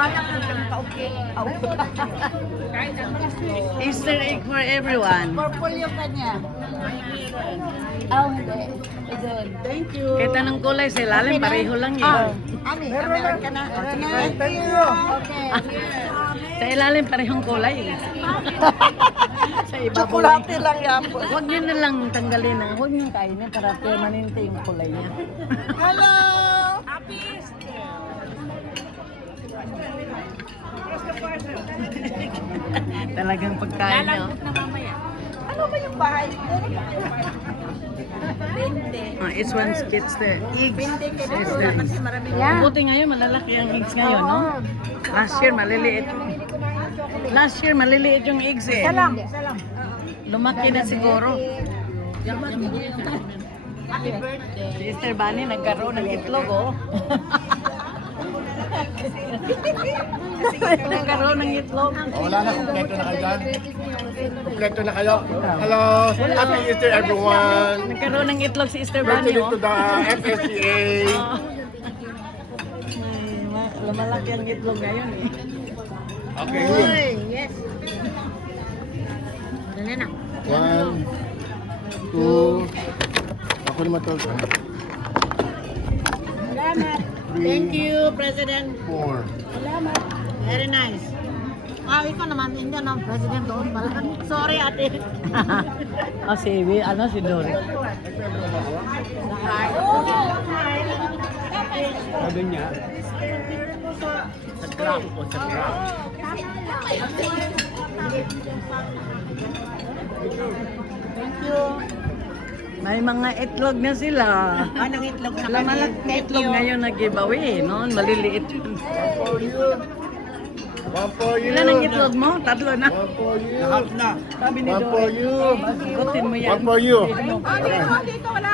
Parang kauki. Easter egg for everyone. Purple yung kanya. Oh, hindi. Idol. Thank you. Kahit anong kulay sa ilalim, pareho lang eh. Ani, American na. Thank you. Okay. Sa ilalim, parehong kulay eh. Sa iba Chocolate lang yan. Huwag nyo na lang tanggalin na. Huwag nyo kainin para permanente yung kulay niya. Hello! Talagang pagkain nyo. Ano ba yung bahay? Bente. It's one gets the eggs. Bente kayo Yes, na kasi maraming Buti ngayon, malalaki ang eggs ngayon, no? Last year, maliliit. Last year, maliliit yung eggs eh. Isa lang. Lumaki na siguro. Happy birthday. Si Sister Bunny nagkaroon ng itlog, oh. Nagkaroon ng itlog. Wala na, kompleto na kayo dyan. Kompleto na kayo. Hello, happy Easter everyone. Nagkaroon ng itlog si Sister Bunny, Welcome oh. to the FSCA. Lumalaki ang itlog ngayon, eh. Okay. Yes. Ano na? 1, 2, ako naman to. Salamat. 3, Thank you, President. 4. Salamat. Very nice. Ah, ikaw naman, hindi na President doon pala. Sorry, ate. Si Dory. Sabi niya, sa graph o sa graph. Thank you. May mga itlog na sila. Anong itlog na Lumalaki ang itlog ngayon na giveaway, noon maliliit yun. One for you. Ilan ang itlog mo? Tatlo na. One for you. Lahat na. Sabi ni One for Dory. you. Gutin mo yan. One for you.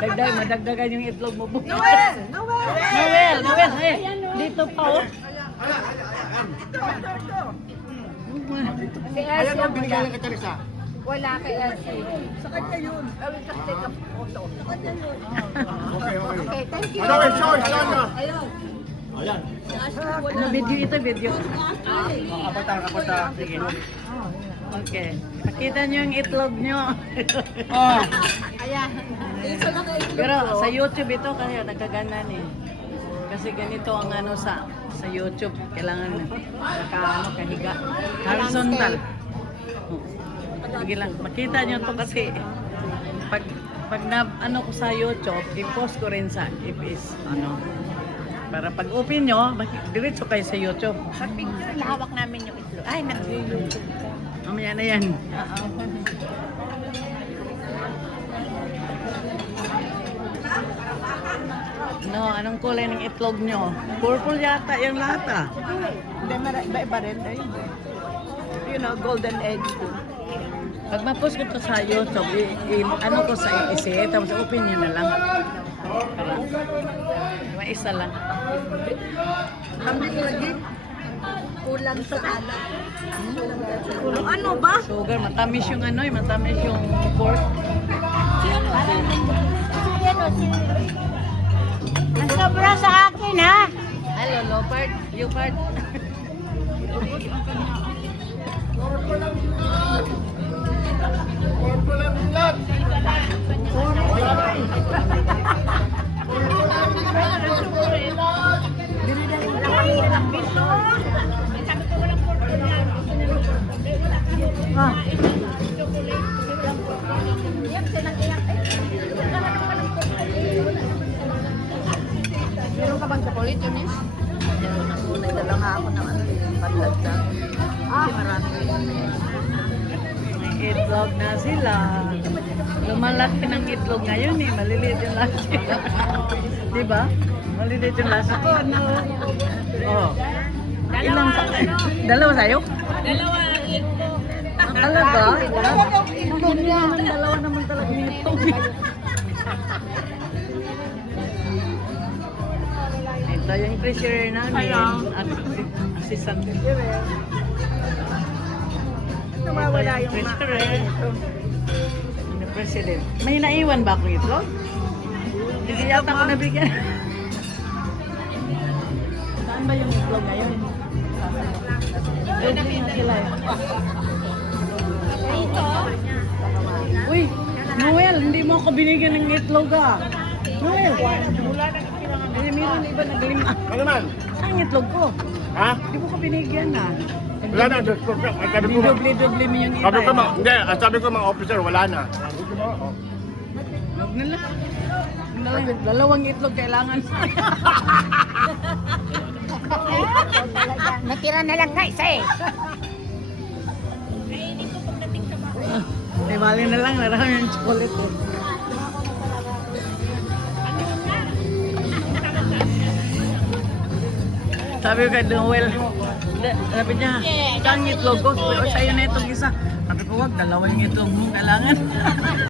Dagdag, madagdagan yung itlog mo. Noel! Noel, eh. Dito pa, oh. Si Ayan Elsie ang ang binigay wala. ng Katarisa. Wala kay Elsie. Sa kanya yun. I will just take a photo. Sa kanya yun. Okay, okay. Okay, thank you. Ano, show na. Ayun. Ayan. Ano, video ito, video. Kapata. Sige. Okay. Pakita nyo yung itlog nyo. Ayan. Isa lang kayo. Pero sa YouTube ito kasi nagkaganan eh. Kasi ganito ang ano sa YouTube. Kailangan kahiga. Horizontal. Sige lang. Makita nyo to kasi pag na ano ko sa YouTube, i-post ko rin sa FS. Para pag open nyo, diretso kayo sa YouTube. Pag picture, lahawak namin yung itlog. Ay, nag-YouTube ka. Mamaya na yan. No, anong kulay ng itlog nyo? Purple yata yung lahat ah. Hindi, iba-iba rin. You know, golden eggs. Pag ma-post ko to sa YouTube, ano ko sa isi, tapos open nyo na lang. Para, isa lang. Kami lagi. Kulang sa alat. Kulang ano ba? Sugar, matamis yung ano, matamis yung pork. Ang sobra sa akin, ha? Hello, Leopard. Leopard. Meron ka bang chocolate, Eunice? Nagdala nga ako ng ano, pandagdag. Kasi marami. May itlog na sila. Lumalaki ng itlog ngayon eh. Maliliit yung last year. Diba? Maliliit yung last year. Oh. Ilang sa... Dalawa sa'yo? Dalawa ang itlog. Talaga? Itlog niya. Dalawa naman talaga yung itlog. Ito yung treasurer namin. Assistant treasurer. Nawawala yung treasurer. Yung president. May naiwan ba akong itlog? Hindi yata ako nabigyan. Saan ba yung itlog ngayon? dubli na sila eh. Uy, Noel, hindi mo ako binigyan ng itlog ah. Noel, eh, meron iba naglima. Ano naman? Saan itlog ko? Ha? Hindi mo ko binigyan ah. Wala na, just for ang sabi ko. Dubli-dubli mo yung iba. Sabi ko, eh. hindi, ang sabi ko mga officer, wala na. Huwag na lang. Huwag na lang. Dalawang itlog kailangan. Natira na lang nga isa eh. May bali na lang, narami yung chocolate eh. Sabi ko kay Noel, sabi niya, saan itlog ko? Sabi ko, sa'yo na itong isa. Sabi ko, wag, dalawang itlog mo kailangan.